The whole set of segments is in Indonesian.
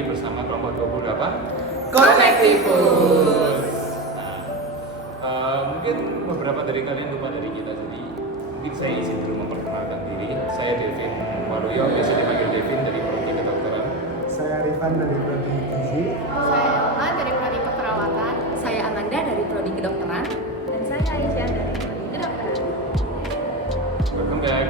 lagi bersama kelompok 28 Connectivus. Mungkin beberapa dari kalian lupa dari kita, jadi mungkin saya izin dulu memperkenalkan diri. Saya Devin Waluyo, biasa dipanggil Devin dari Prodi Kedokteran. Saya Rifan dari Prodi Gizi. Saya Elma dari Prodi Keperawatan. Saya Amanda dari Prodi Kedokteran. Dan saya Aisyah dari Prodi Kedokteran. Welcome back.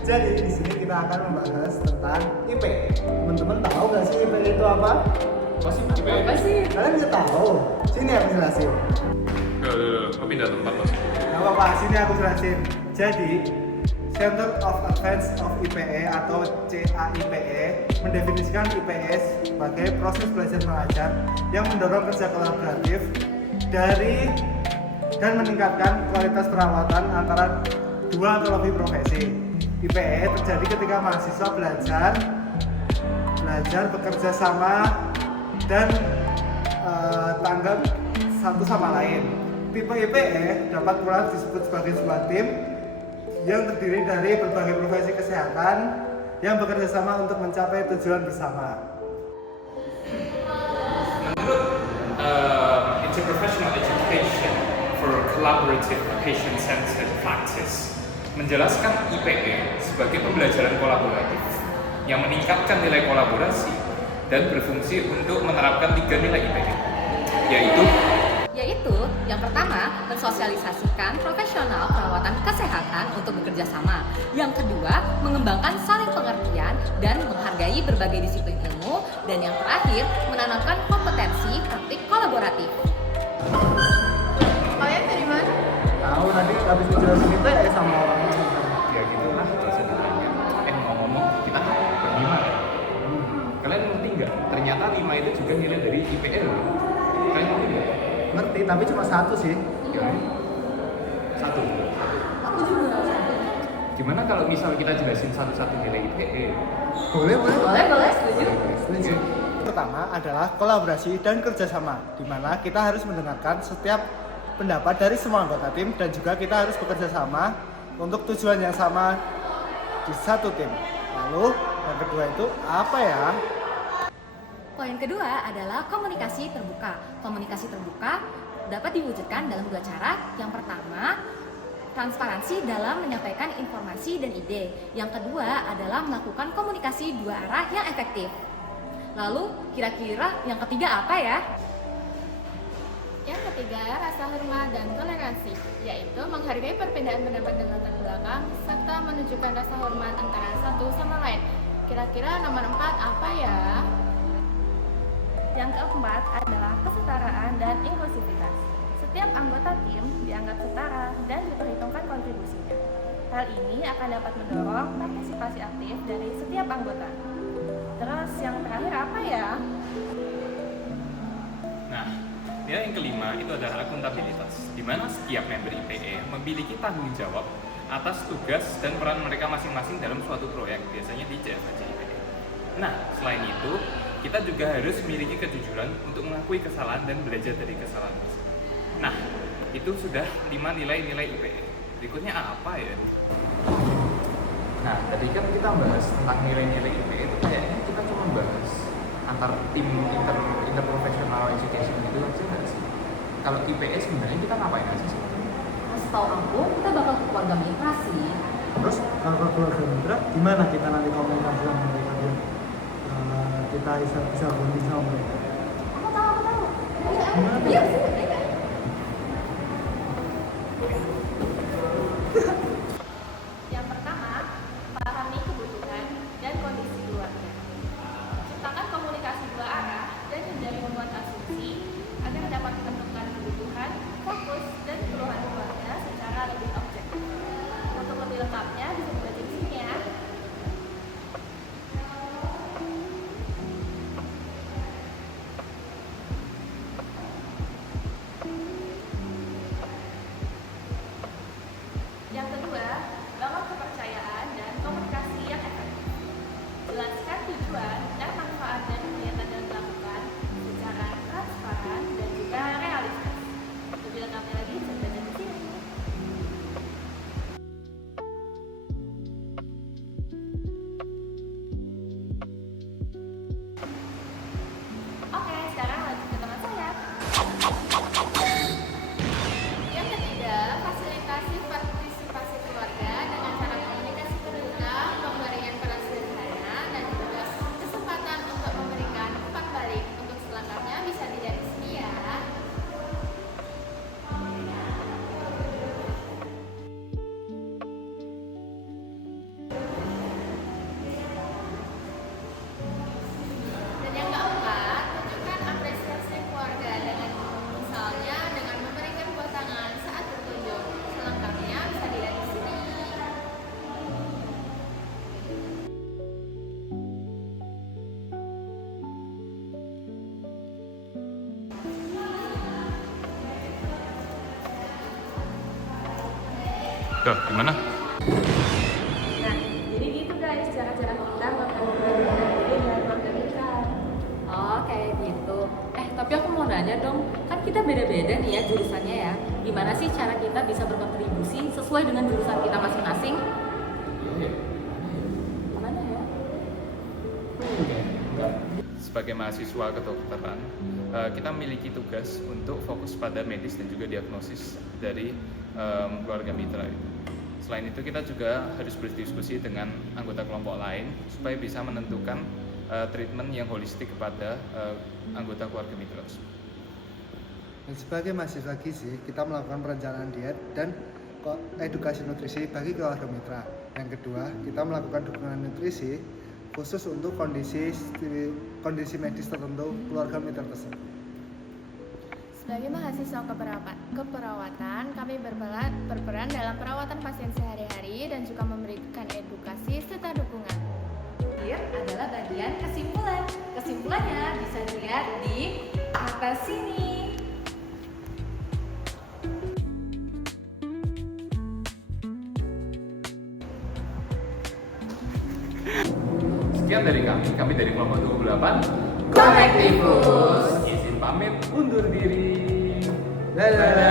Jadi di sini kita akan membahas tentang IP. Teman-teman tahu nggak sih IP itu apa? Apa sih IPA? Apa sih? Kalian nggak tahu? Sini aku jelasin. Kok pindah tempat mas? Nggak apa-apa, sini aku jelasin. Jadi Center of Advance of IPE atau CAIPE mendefinisikan IPS sebagai proses belajar mengajar yang mendorong kerja kolaboratif dari dan meningkatkan kualitas perawatan antara dua atau lebih profesi. IPE terjadi ketika mahasiswa belajar bekerja sama dan tanggap satu sama lain. Tipe IPE dapat pula disebut sebagai sebuah tim yang terdiri dari berbagai profesi kesehatan yang bekerja sama untuk mencapai tujuan bersama. Menurut Interprofessional Education for Collaborative Patient-Centered Practice menjelaskan IPE sebagai pembelajaran kolaboratif yang meningkatkan nilai kolaborasi dan berfungsi untuk menerapkan 3 nilai IPE, Yaitu yang pertama, mensosialisasikan profesional perawatan kesehatan untuk bekerja sama. Yang kedua, mengembangkan saling pengertian dan menghargai berbagai disiplin ilmu. Dan yang terakhir, menanamkan kompetensi praktik kolaboratif. Kalian dari mana? Tahu nanti habis ngejelasin IPE sama orang ya gitu lah, gak usah ditanya. Ngomong-ngomong, kita pergi mana? Kalian ngerti nggak? Ternyata 5 itu juga nilai dari IPE loh. Kalian ngerti nggak? ngerti, tapi cuma satu sih. Ya, satu. Aku juga. Gimana kalau misal kita jelasin satu-satu nilai IPE? Boleh. Boleh, setuju. Setuju. Pertama adalah kolaborasi dan kerjasama, di mana kita harus mendengarkan setiap pendapat dari semua anggota tim dan juga kita harus bekerja sama untuk tujuan yang sama di satu tim. Lalu yang kedua itu apa ya? Poin kedua adalah komunikasi terbuka. Komunikasi terbuka dapat diwujudkan dalam 2 cara. Yang pertama, transparansi dalam menyampaikan informasi dan ide. Yang kedua adalah melakukan komunikasi 2 arah yang efektif. Lalu, kira-kira yang ketiga apa ya? Yang ketiga, rasa hormat dan toleransi, yaitu menghargai perbedaan pendapat dan latar belakang serta menunjukkan rasa hormat antara satu sama lain. Kira-kira nomor 4 apa ya? Yang keempat adalah kesetaraan dan inklusivitas. Setiap anggota tim dianggap setara dan diperhitungkan kontribusinya. Hal ini akan dapat mendorong partisipasi aktif dari setiap anggota. Terus yang terakhir apa ya? Nah, nilai yang kelima itu adalah akuntabilitas, di mana setiap member IPE memiliki tanggung jawab atas tugas dan peran mereka masing-masing dalam suatu proyek, biasanya di CFAJ IPE. Nah, selain itu, kita juga harus memiliki kejujuran untuk mengakui kesalahan dan belajar dari kesalahan tersebut. Nah, itu sudah 5 nilai-nilai IPE. Berikutnya apa ya? Nah, tadi kan kita bahas tentang nilai-nilai IPE itu kayaknya kita cuma bahas antar tim interprofessional education gitu aja nggak sih? Kalau IPE sebenarnya kita ngapain aja sih? Setahu aku, kita bakal ke keluarga mitra sih. Terus kalau keluarga mitra, gimana kita nanti komunikasi sama mereka biar kita bisa bonding sama mereka? Aku tahu. Gimana? Iya sih. Yang pertama, pahami kebutuhan dan kondisi keluarga. Ciptakan komunikasi 2 arah dan hindari membuat asumsi agar dapat menentukan kebutuhan, fokus, dan keluhan keluarga secara lebih objektif. Untuk lebih lengkapnya bisa dibaca di sini ya. Tuh, gimana? Nah, jadi gitu guys cara-cara kita memperbaiki diri dalam keluarga kita. Oh, kayak gitu. Tapi aku mau nanya dong, kan kita beda-beda nih ya jurusannya ya. Gimana sih cara kita bisa berkontribusi sesuai dengan jurusan kita masing-masing? Gimana ya? Sebagai mahasiswa kedokteran, kita memiliki tugas untuk fokus pada medis dan juga diagnosis dari keluarga mitra itu. Selain itu kita juga harus berdiskusi dengan anggota kelompok lain supaya bisa menentukan treatment yang holistik kepada anggota keluarga mitra tersebut. Dan sebagai mahasiswa gizi, kita melakukan perencanaan diet dan edukasi nutrisi bagi keluarga mitra. Yang kedua, kita melakukan dukungan nutrisi khusus untuk kondisi medis tertentu keluarga mitra tersebut. Sebagai mahasiswa keperawatan, kami berperan dalam perawatan pasien sehari-hari dan juga memberikan edukasi serta dukungan. Terakhir adalah bagian kesimpulan. Kesimpulannya bisa dilihat di atas sini. Sekian dari kami dari kelompok 28 Connectivus. Izin pamit undur diri. Dadah.